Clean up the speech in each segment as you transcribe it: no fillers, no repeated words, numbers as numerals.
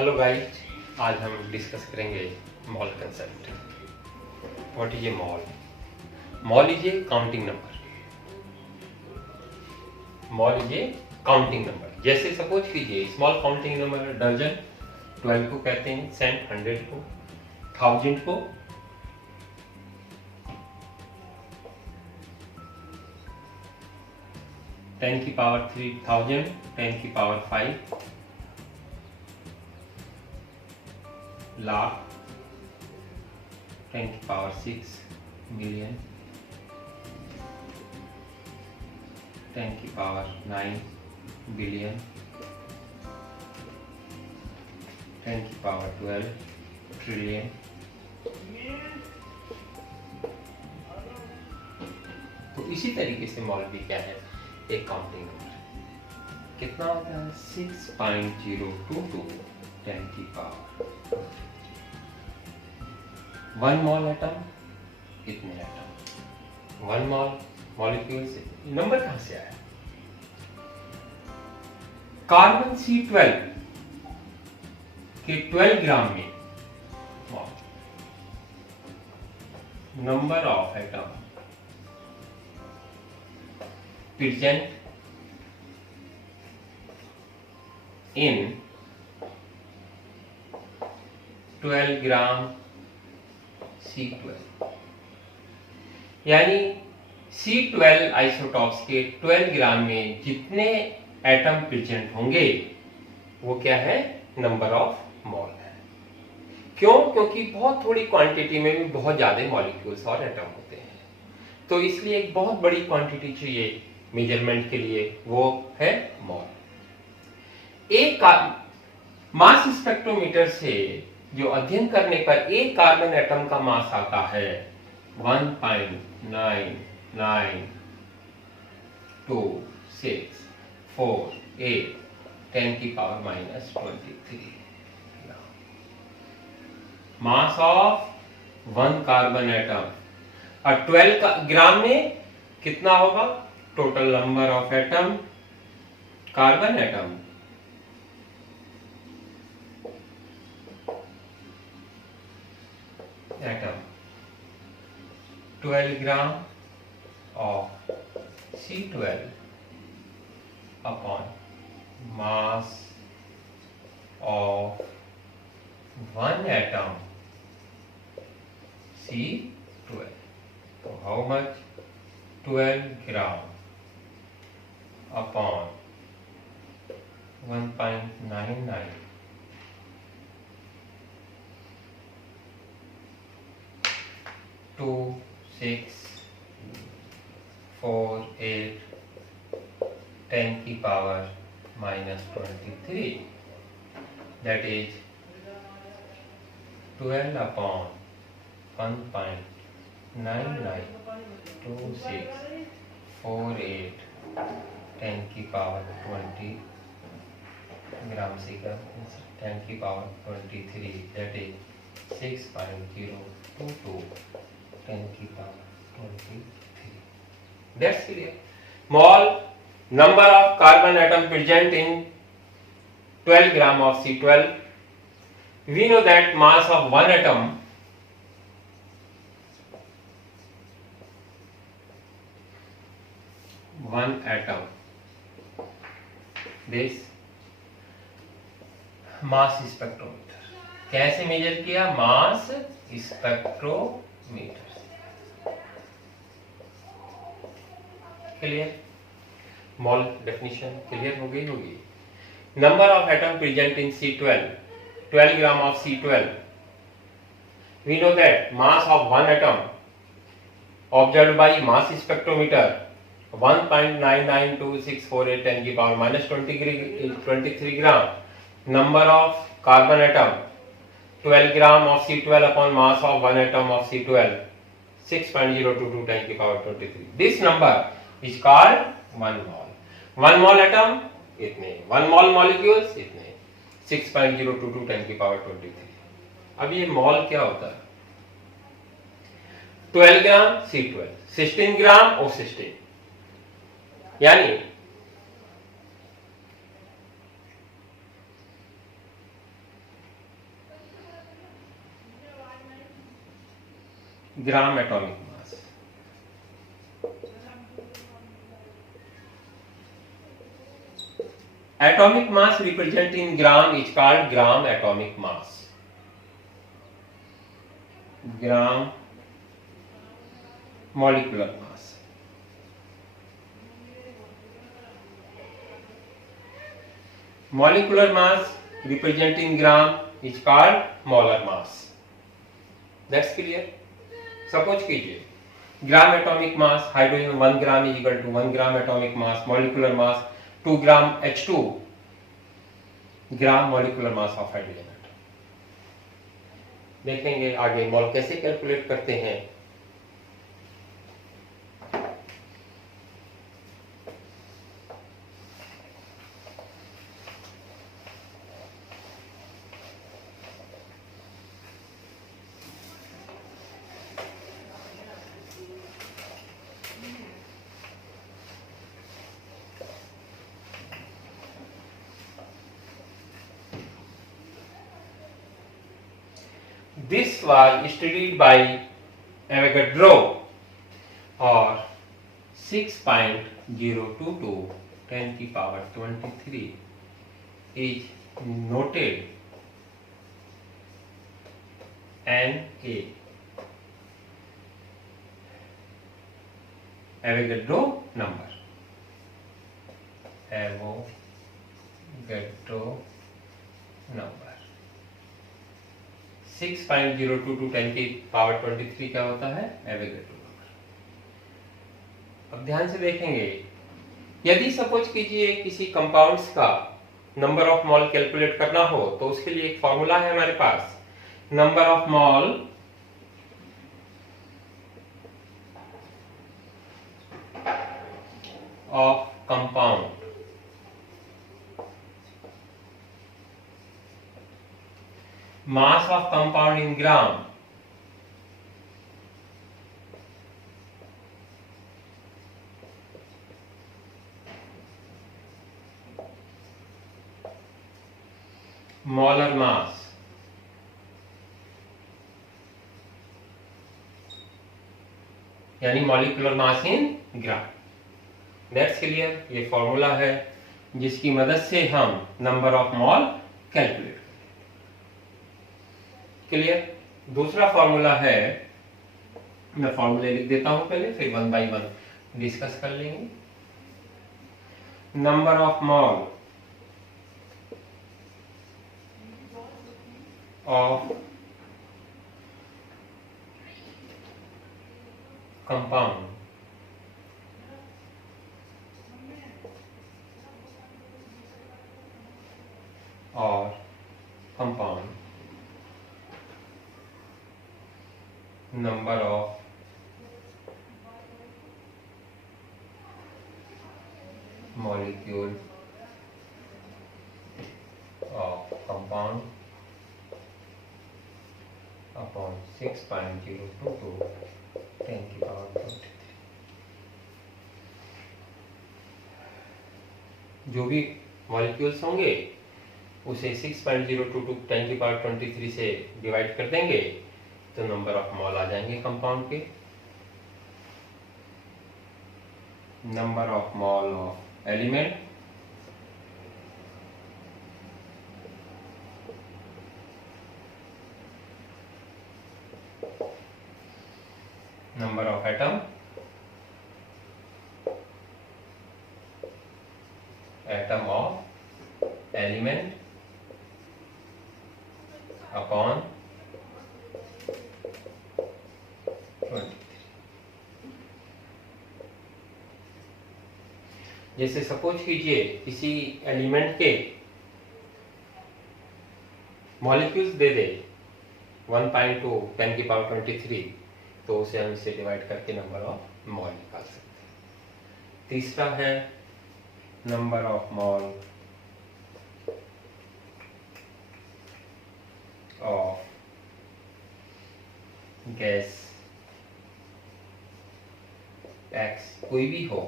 Hello guys, आज हम discuss करेंगे mall concept. What is a mall? Mall is a counting number. Mall is a counting number. जैसे suppose कीजिए small counting number dozen 12 को कहते हैं, सेंट 100 को, 1000 को, 10 की पावर 3000, 10 की पावर 5, लाख, 10 की पावर 6 मिलियन, 10 की पावर 9 बिलियन, 10 की पावर 12 ट्रिलियन। तो इसी तरीके से मॉल भी क्या है, एक काउंटिंग नंबर। कितना होता है? 6.022 10 की पावर 1 मॉल एटम। कितने एटम? 1 मॉल मॉलिक्यूल से नंबर कहां से आया? कार्बन C12 के 12 ग्राम में number of atom present in 12 gram C12, यानी C12 आइसोटॉप्स के 12 ग्राम में जितने एटम प्रेजेंट होंगे वो क्या है? नंबर ऑफ मॉल है। क्यों? क्योंकि बहुत थोड़ी क्वांटिटी में भी बहुत ज्यादा मॉलिक्यूल्स और एटम होते हैं, तो इसलिए एक बहुत बड़ी क्वांटिटी चाहिए मेजरमेंट के लिए, वो है मॉल। एक मास स्पेक्ट्रोमीटर से जो अध्ययन करने पर एक कार्बन एटम का मास आता है 1.992648 10 की power -23 mass of 1 carbon atom. और 12 ग्राम में कितना होगा? Total number of atom, carbon atom, atom 12 gram of C12 upon mass of 1 atom C12। तो हाउ मच? 12 ग्राम upon 1.99 2648 10 की पावर -23, that is 12 upon 1.992648 10 की पावर 20 ग्राम से 10 की पावर 23, that is 6.022 10 की power 23। That's clear. Mole number of carbon atom present in 12 gram of C12. We know that mass of one atom this mass spectrometer. कैसे measure किया? Mass spectrometer. Clear? Mole definition clear हो गई होगी। Number of atom present in C12, 12 gram of C12। We know that mass of one atom observed by mass spectrometer 1.992648 10 की power -23 gram. Number of carbon atom 12 gram of C12 upon mass of 1 atom of C12 6.022 10 की power 23। This number is called 1 mole। 1 mole atom इतने, 1 mole molecules इतने, 6.022 10 की power 23। अब ये mall क्या होता है? 12 ग्राम C12, 16 ग्राम O16, यानी ग्राम atomic mass. Atomic mass represented in gram is called gram atomic mass. Gram molecular mass. Molecular mass represented in gram is called molar mass. That's clear? Suppose कीजिए gram atomic mass hydrogen 1 gram is equal to 1 gram atomic mass, molecular mass 2 gram H2 gram molecular mass of hydrogen atom. देखेंगे आगे मोल कैसे calculate करते हैं। This was studied by Avogadro or 6.022 10 की power 23 is noted NA Avogadro number। Avogadro number 6.022 10 की power 23 क्या होता है? Avogadro number. अब ध्यान से देखेंगे, यदि सपोज कीजिए किसी कंपाउंड्स का नंबर ऑफ मॉल कैलकुलेट करना हो तो उसके लिए एक फॉर्मूला है हमारे पास, number of mole of compound mass of compound in gram molar mass यानी molecular mass in gram. That's clear. ये फॉर्मूला है जिसकी मदद से हम number of mole calculate. Clear. दूसरा फॉर्मूला है, मैं फॉर्मूले लिख देता हूं पहले, फिर 1 बाय 1 डिस्कस कर लेंगे। Number of mole of compound और compound number of molecule of compound upon 6.022 10 की पावर 23। जो भी मॉलिक्यूल्स होंगे उसे 6.022 10 की पावर 23 से डिवाइड कर देंगे तो नंबर ऑफ मॉल आ जाएंगे कंपाउंड के। Number of mole of element number of atom atom of element upon 20। जैसे सपोज कीजिए किसी एलिमेंट के मॉलिक्यूल्स दे दे 1.2 10 की पावर 23 तो उसे हम इसे डिवाइड करके नंबर ऑफ मॉल निकाल सकते हैं। तीसरा है number of mole of gas X कोई भी हो,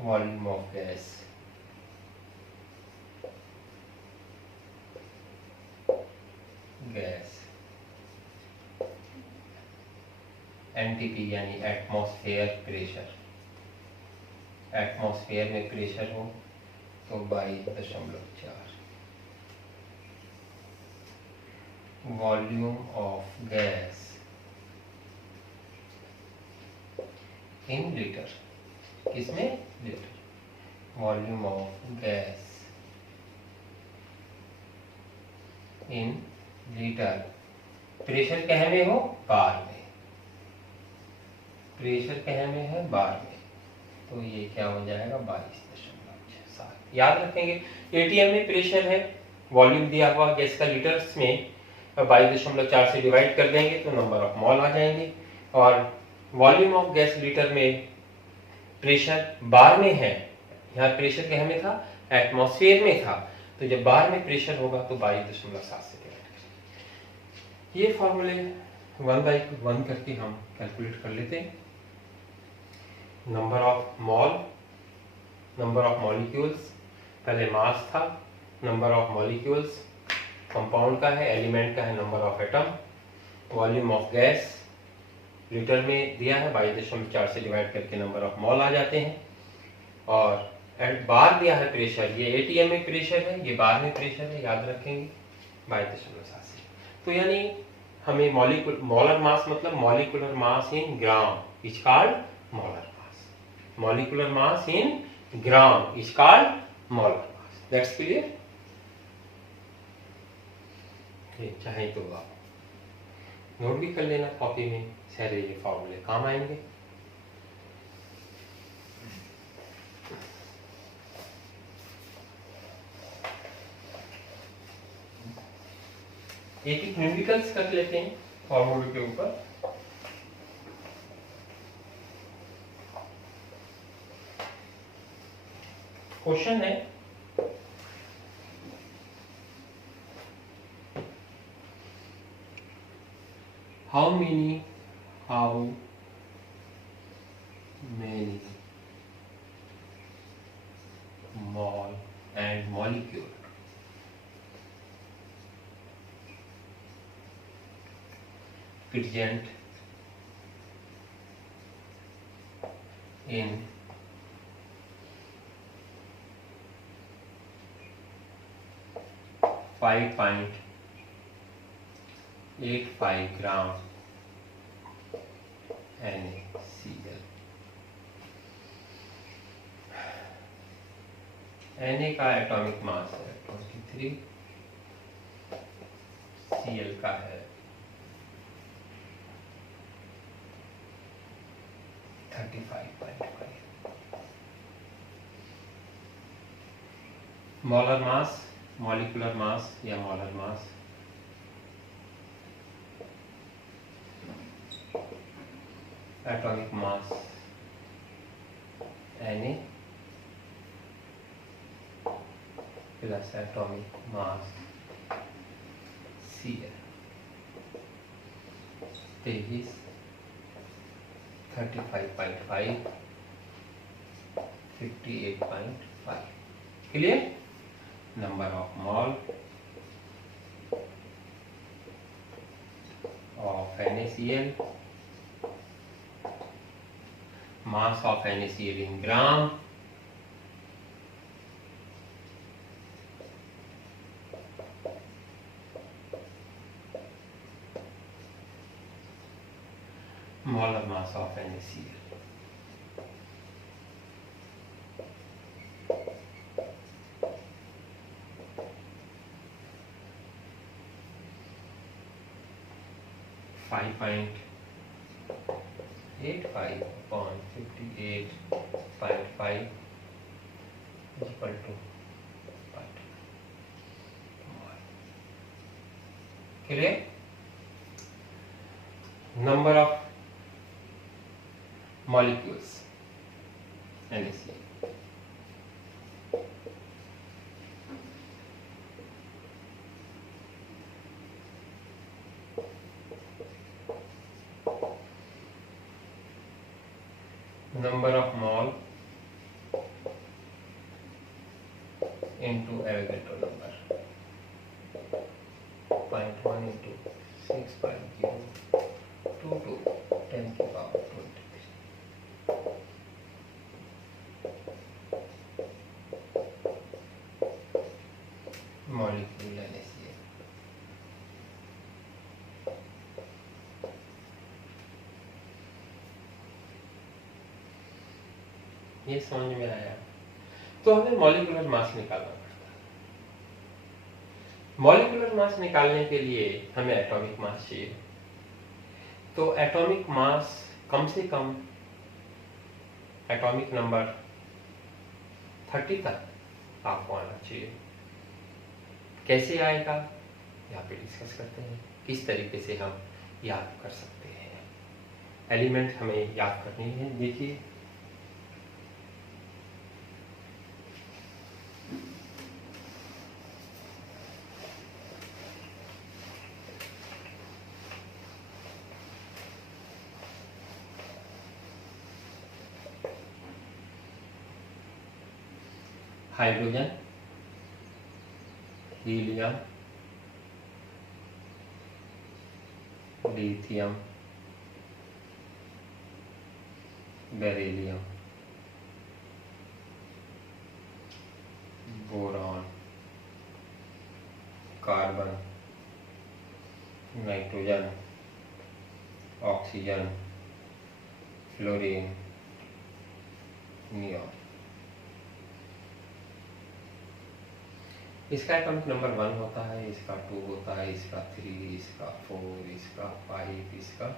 वॉल्यूम ऑफ गैस एनटीपी यानी एटमॉस्फेयर प्रेशर, एटमॉस्फेयर में प्रेशर हो तो 22.4, volume of gas in litre, किसमें? Litre, volume of gas in litre, pressure कहे में हो? बार में, प्रेशर कहे में है? बार में, तो ये क्या हो जाएगा? 22.67। याद रखेंगे एटीएम में प्रेशर है, वॉल्यूम दिया हुआ गैस का लीटर्स में 22.4 से डिवाइड कर देंगे तो नंबर ऑफ मॉल आ जाएंगे, और वॉल्यूम ऑफ गैस लीटर में प्रेशर बार में है, यहाँ प्रेशर कहे में था? एटमॉस्फेयर में था, तो जब बार में प्रेशर होगा तो 22.7 से डिवाइड करेंगे। ये फॉर्मूले 1 बाई 1 करके हम कैलकुलेट कर लेते हैं। Number of mall, number of molecules, पहले मास था, नंबर ऑफ मॉलिक्यूल्स कंपाउंड का है, एलिमेंट का है number of atom, volume of gas litre में दिया है, 22.4 से डिवाइड करके नंबर ऑफ मॉल आ जाते हैं, और बार दिया है प्रेशर, ये एटीएम में प्रेशर है, ये बार में प्रेशर है, याद रखेंगे 22.7 से। तो यानी हमें मॉलर मास मतलब molecular mass in gram is called मॉलर mass, molecular mass in gram is called मॉलर mass. That's clear? चाहे तो आप नोट भी कर लेना कॉपी में, सारे ये फॉर्मूले काम आएंगे। एक एक न्यूमेरिकल्स कर लेते हैं फॉर्मूले के ऊपर। क्वेश्चन है how many mole and molecule present in 5.85 gram NaCl। Na का एटॉमिक मास है 23, Cl का है 35.5। मॉलर मास, मॉलिक्यूलर मास या मॉलर मास, atomic mass Na plus atomic mass Cl, 23, 35.5, 58.5। Clear? Number of mall of NaCl, mass of NaCl in gram, molar mass of NaCl। Five 85 upon 58.5 is equal to what? Clear? Number of molecules NaCl, number of mole into Avogadro number, 0.1 into 6.022 10⁻23 molecular NaCl। ये समझ में आया? तो हमें molecular mass निकालना पड़ता है। Molecular mass निकालने के लिए हमें एटॉमिक मास चाहिए। तो एटॉमिक मास कम से कम एटॉमिक नंबर 30 तक आपको आना चाहिए। कैसे आएगा यहाँ पे डिस्कस करते हैं, किस तरीके से हम याद कर सकते हैं। एलिमेंट हमें याद करनी है। देखिए hydrogen, helium, lithium, beryllium, boron, carbon, nitrogen, oxygen, fluorine, neon. इसका एटॉमिक नंबर 1 होता है, इसका 2 होता है, इसका 3, इसका 4, इसका 5, इसका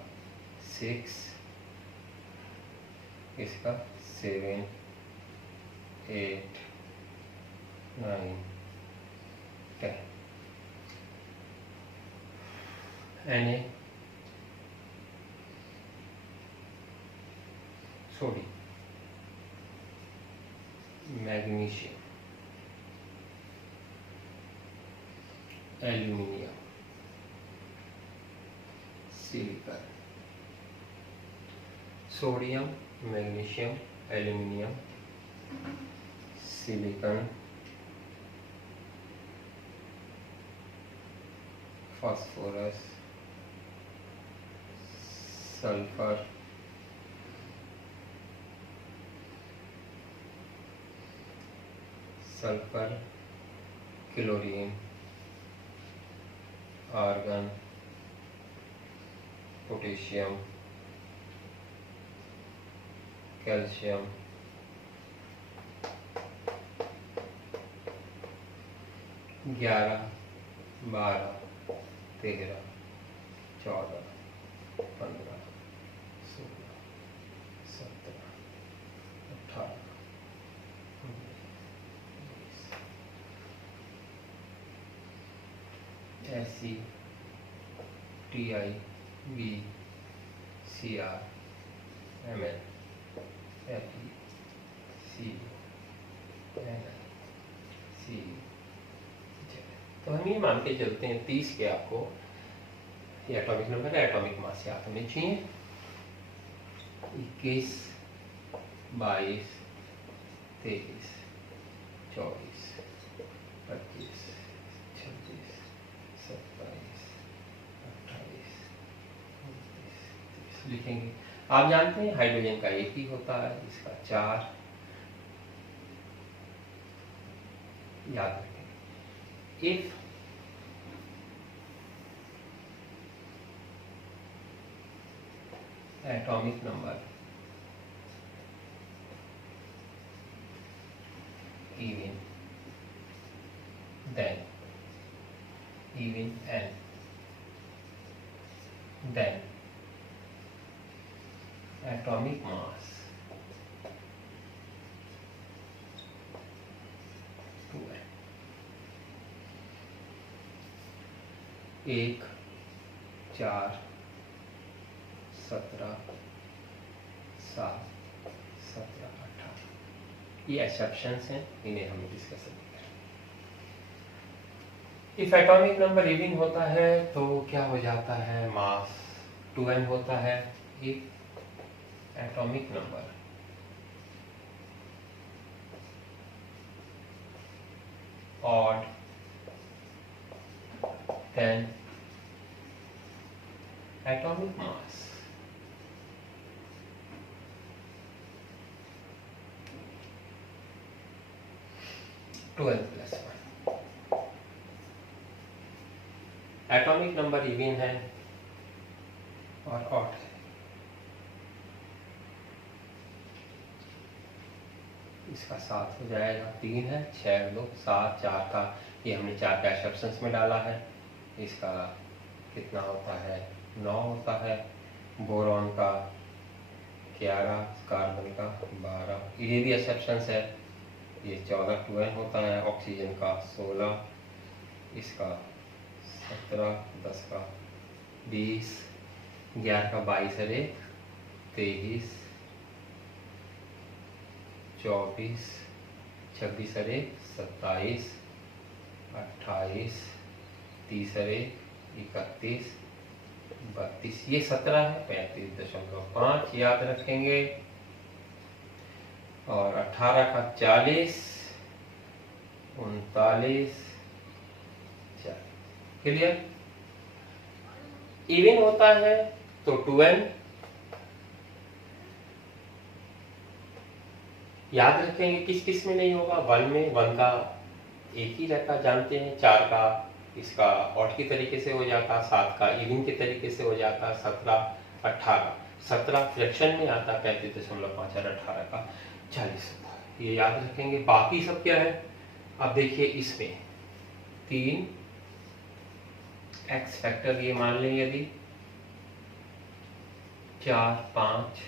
6, इसका 7, 8, 9, 10। Na sodium, magnesium, aluminium, silicon. Sodium, magnesium, aluminium, silicon, phosphorus, sulphur, chlorine, argon, potassium, calcium, ग्यारह, 12, 13, 14, 15, 16, 17, 18, 19, SC, TI, B, CR, MN, FE, CU, NI, CU। तो हम ये मान के चलते हैं 30 के आपको ये एटॉमिक नंबर है, एटॉमिक मास याद होने चाहिए। 21, 22, 23, 24, 25, 26, 27, 28, 29, 30 लिखेंगे। आप जानते हैं हाइड्रोजन का एक ही होता है, इसका 4 याद रखें। If atomic number even then atomic mass 2 है। 1, 4, 17, 7, 17, 18 ये एक्सेप्शंस हैं, इन्हें हम डिस्कस करेंगे। इफ एटॉमिक नंबर इवन होता है तो क्या हो जाता है, मास 2m होता है। If atomic number odd then atomic mass 12+1। Atomic number even है और ऑड है। इसका 7 हो जाएगा, 3 है, 6 2 7, 4 का ये हमने 4 कैश ऑप्शंस में डाला है। इसका कितना होता है, 9 होता है। बोरॉन का 11, कार्बन का 12, ये भी एक्सेप्शंस है। ये 14 12 होता है। ऑक्सीजन का 16, इसका 17, 10 का 20, 11 का 22 है, 23, 24, 26 अरे 27, 28, 30 अरे 31, 32, ये 17 है, 35.5 याद रखेंगे। और 18 का 40, 39, 40। क्लियर? इवन होता है तो 12 याद रखेंगे। किस किस में नहीं होगा, 1 में 1 का एक ही रहता, जानते हैं। 4 का इसका ऑड की तरीके से हो जाता, 7 का इवन के तरीके से हो जाता, 17, 18, 17 फ्रैक्शन में आता, 35.5 और 18 का 40 होता है। ये याद रखेंगे। बाकी सब क्या है, अब देखिए इसमें 3 एक्स फैक्टर ये मान लें, यदि 4 5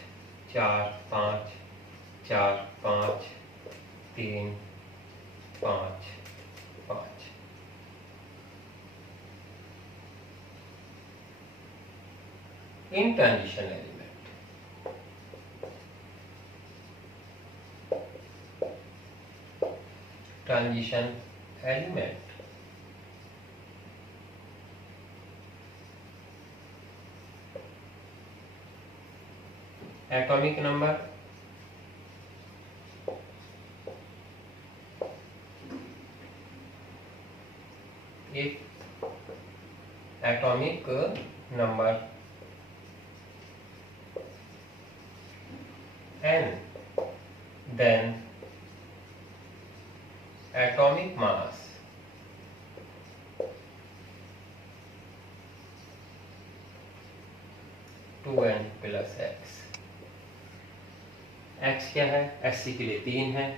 4 5 4 5 3 5 5, in transition element atomic number atomic number n, then atomic mass टू n प्लस x। x क्या है, Sc के लिए 3 है,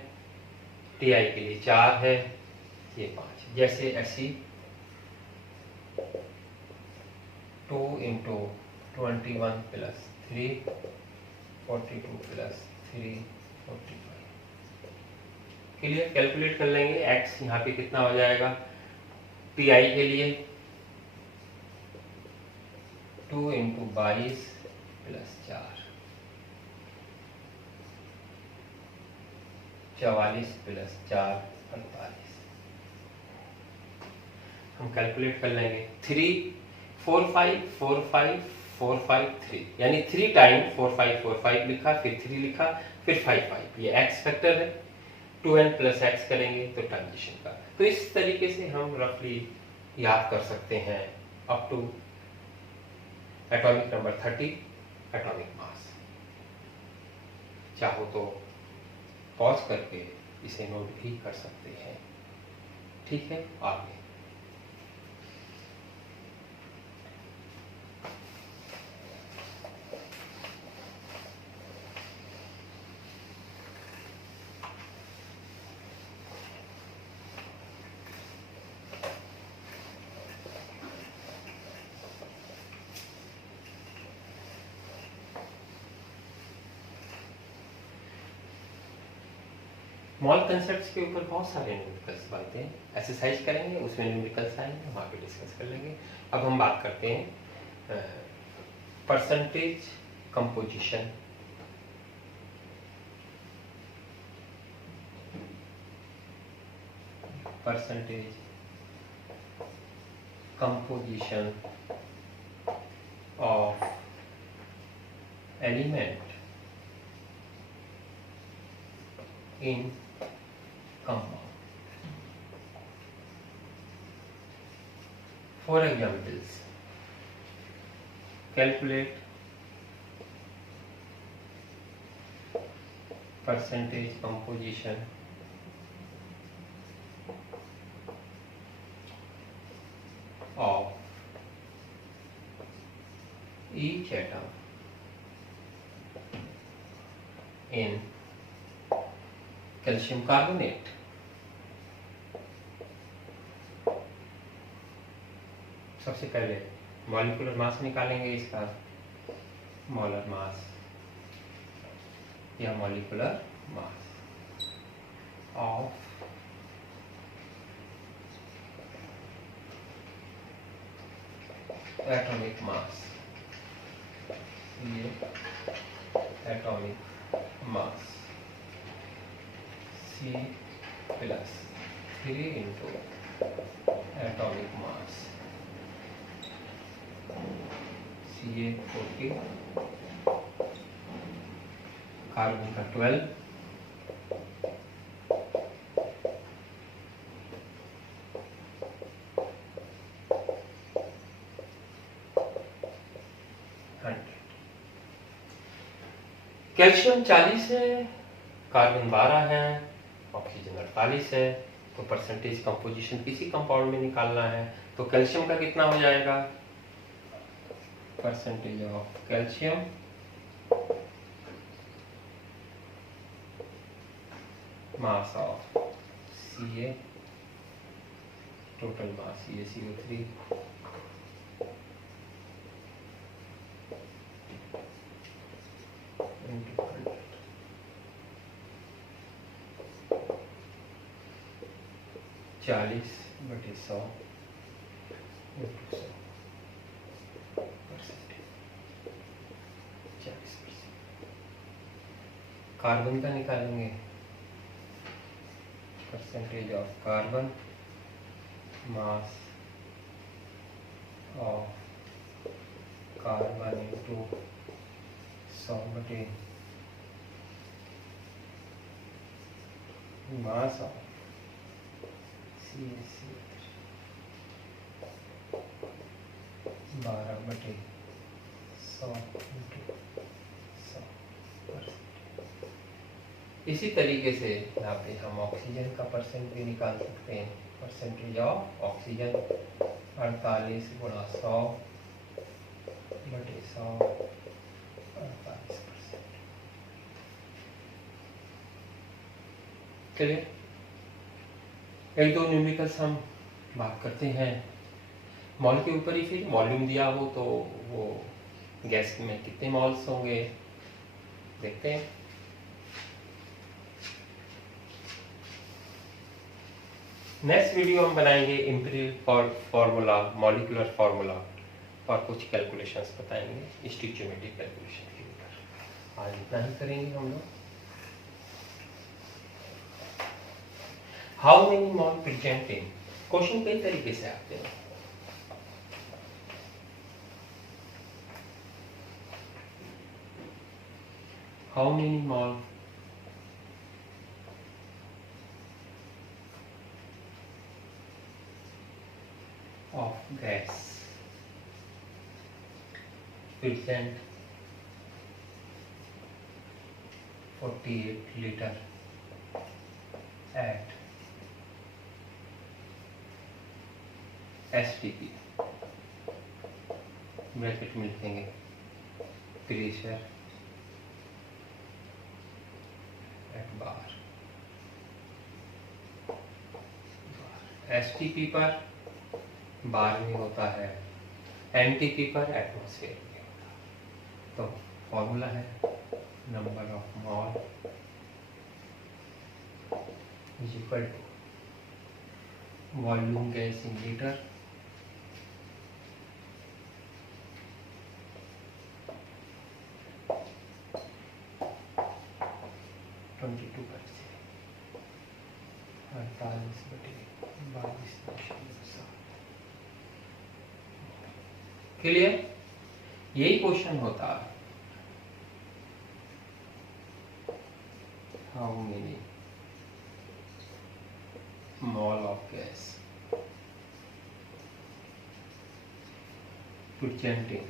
Ti के लिए 4 है, ये 5। जैसे Sc 2 into 21 plus 3 42 plus 3 45। Clear? Calculate कर लेंगे। x यहाँ पे कितना हो जाएगा, Ti के लिए 2 इंटू 22 प्लस 4 44 प्लस 4 48। हम कैलकुलेट कर लेंगे। 3 4 5 4 5 4 5 3, यानी 3 टाइम 4 5 4 5 लिखा, फिर 3 लिखा, फिर 5 5। ये एक्स फैक्टर है। 2n प्लस एक्स करेंगे तो ट्रांजिशन का। तो इस तरीके से हम रफली याद कर सकते हैं up to atomic number 30 atomic mass. चाहो तो पॉज करके इसे नोट भी कर सकते हैं। ठीक है, आगे मॉल कंसेप्ट्स के ऊपर बहुत सारे न्यूमेरिकल्स बनते हैं, एक्सरसाइज करेंगे, उसमें न्यूमेरिकल्स आएंगे, वहाँ पे डिस्कस कर लेंगे। अब हम बात करते हैं percentage composition. Percentage composition of element in compound. For examples, calculate percentage composition of each atom in calcium carbonate. सबसे पहले मॉलिक्यूलर मास निकालेंगे इसका, मोलर मास या molecular mass of atomic mass, ये atomic mass C plus 3 into atomic mass Ca40, carbon का 12, calcium 40 है, carbon 12 है, oxygen 48 है, तो परसेंटेज कंपोजिशन किसी कंपाउंड में निकालना है। तो कैल्शियम का कितना हो जाएगा, percentage of calcium mass of Ca, total mass CaCO3 into 100, 40/100 into 100 percentage, 40%। Carbon का निकालेंगे, percentage of carbon mass of carbon into 100 mass of CaCO3 12/100 into 100%। इसी तरीके से यहाँ पे हम ऑक्सीजन का परसेंट भी निकाल सकते हैं, परसेंटेज ऑफ ऑक्सीजन 48 गुणा 100/100 48%। चलिए एक दो न्यूमेरिकल्स हम बात करते हैं। मॉल के ऊपर ही फिर वॉल्यूम दिया हो तो वो गैस में कितने मॉल्स होंगे देखते हैं। नेक्स्ट वीडियो हम बनाएंगे इंपीरियल फार्मूला, मॉलिक्यूलर फार्मूला और कुछ कैलकुलेशंस बताएंगे स्टोइचियोमेट्रिक कैलकुलेशन के ऊपर। आज इतना ही करेंगे हम लोग। How many mall present in, question कई तरीके से आते हैं। How many mall of gas present 48 liter at STP bracket में लिखेंगे प्रेशर एट बार, STP पर बार में होता है, NTP पर एटमॉस्फेयर में होता है। तो फॉर्मूला है number of mole is equal to volume gas in litre clear, यही क्वेश्चन होता है। How many mole of gas presenting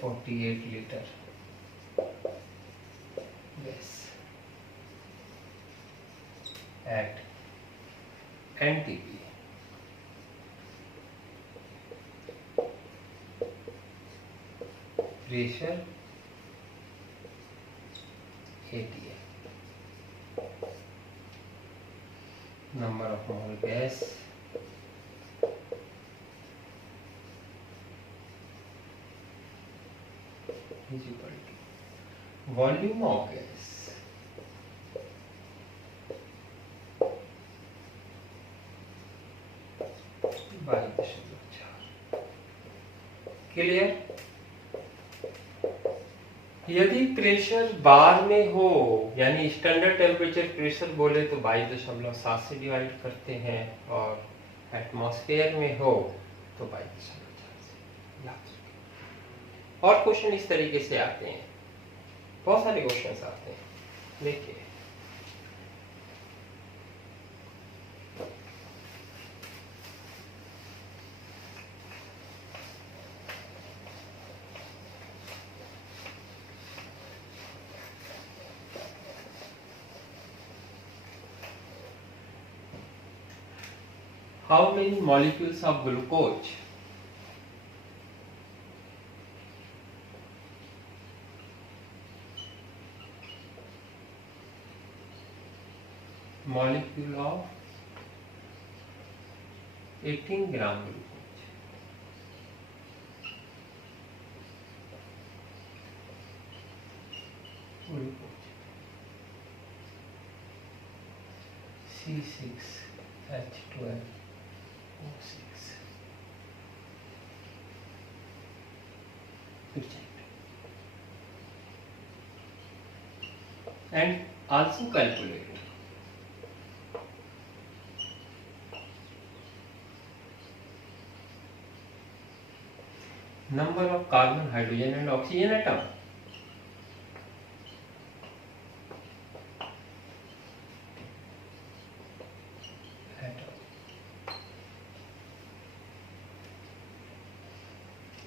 48 liter gas at NTP. Pressure ATM. Number of mole gas is equal to volume of gas by 4. Clear? यदि pressure बार में हो, यानी standard temperature pressure बोले तो 22.7 से डिवाइड करते हैं, और एटमॉस्फेयर में हो तो 22.4 से। याद रखें। और क्वेश्चन इस तरीके से आते हैं, बहुत सारे क्वेश्चन आते हैं। देखिए, how many molecules of glucose molecule of 18 gram glucose C6H12O6 and also calculate number of carbon, hydrogen and oxygen atom.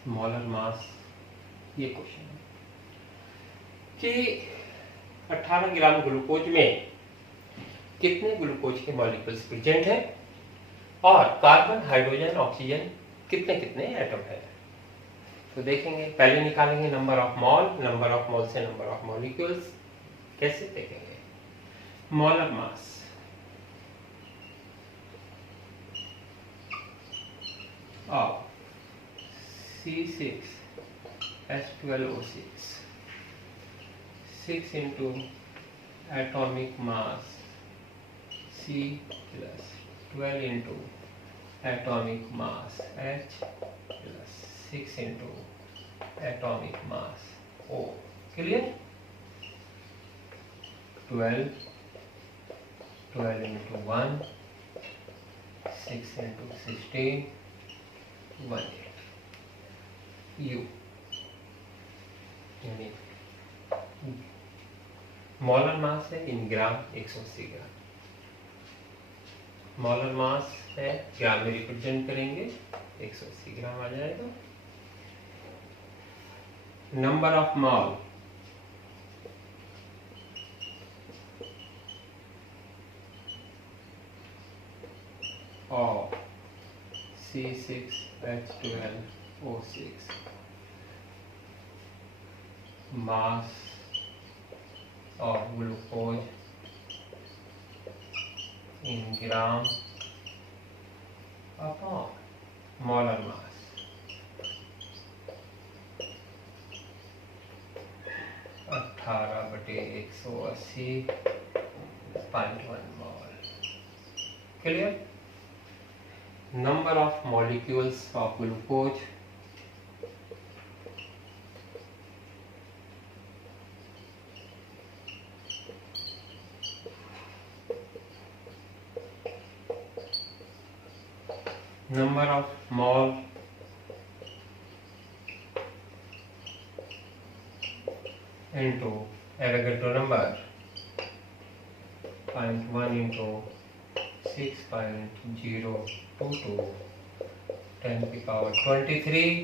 Molar mass, ये क्वेश्चन है कि 18 ग्राम ग्लूकोज में कितने ग्लूकोज के मॉलिक्यूल्स प्रेजेंट हैं और कार्बन, हाइड्रोजन, ऑक्सीजन कितने कितने एटम है। तो देखेंगे, पहले निकालेंगे number of mall, number of mall से नंबर ऑफ मॉलिक्यूल्स। कैसे देखेंगे? Molar mass of C6H12O6 6 into atomic mass C plus 12 into atomic mass H plus 6 into atomic mass O. Clear? 12 into 1, 6 into 16, 1. U यानी molar mass है इन ग्राम 180 ग्राम। Molar mass है ग्राम में represent करेंगे 180 ग्राम आ जाएगा। Number of mole of C6H12O6 mass of glucose in gram upon molar mass. 18/180.1 mol. Clear? Number of molecules of glucose number of mole into Avogadro number 0.1 into 6.022 10 की power 23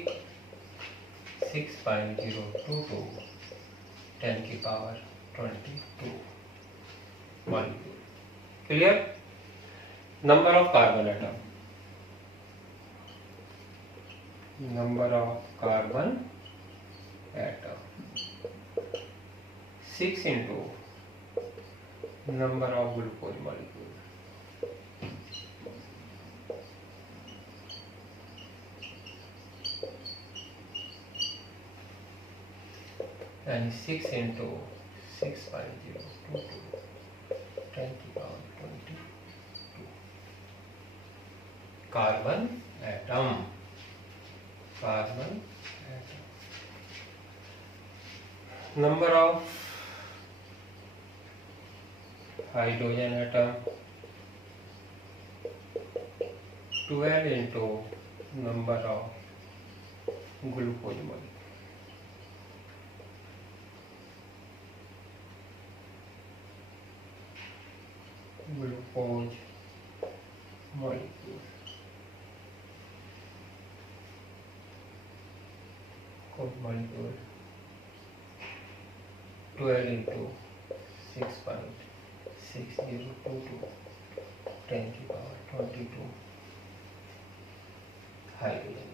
6.022 10 की power 22 molecule. Clear? Number of carbon atom, number of carbon atom 6 into number of glucose molecule, and 6 into 6.022 10 to the power 22 carbon atom, carbon atom. Number of hydrogen atom 12 into number of glucose molecule. Glucose molecule. Glucose molecule 12 into 6.6022 10 to the power 22 hydrogen.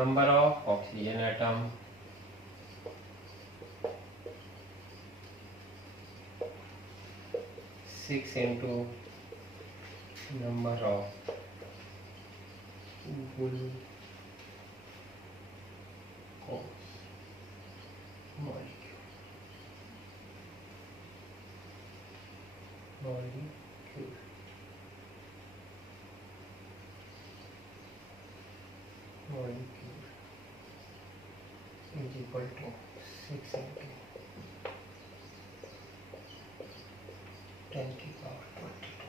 Number of oxygen atom 6 into number of glucose molecule. Molecule is equal to 6 into 10 to the power 22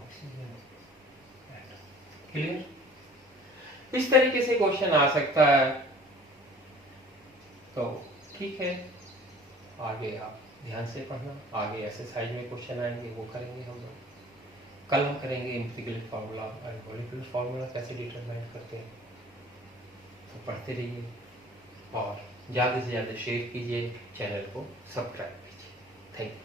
oxygen atom. Clear? इस तरीके से question आ सकता है, तो ठीक है, आगे आप ध्यान से पढ़ना, आगे एक्सरसाइज में क्वेश्चन आएंगे वो करेंगे हम लोग। कल हम करेंगे इंटीग्रल फार्मूला और मॉलिक्यूलर फार्मूला कैसे डिटरमाइन करते हैं, तो पढ़ते रहिए और ज़्यादा से ज़्यादा शेयर कीजिए, चैनल को सब्सक्राइब कीजिए। Thank you.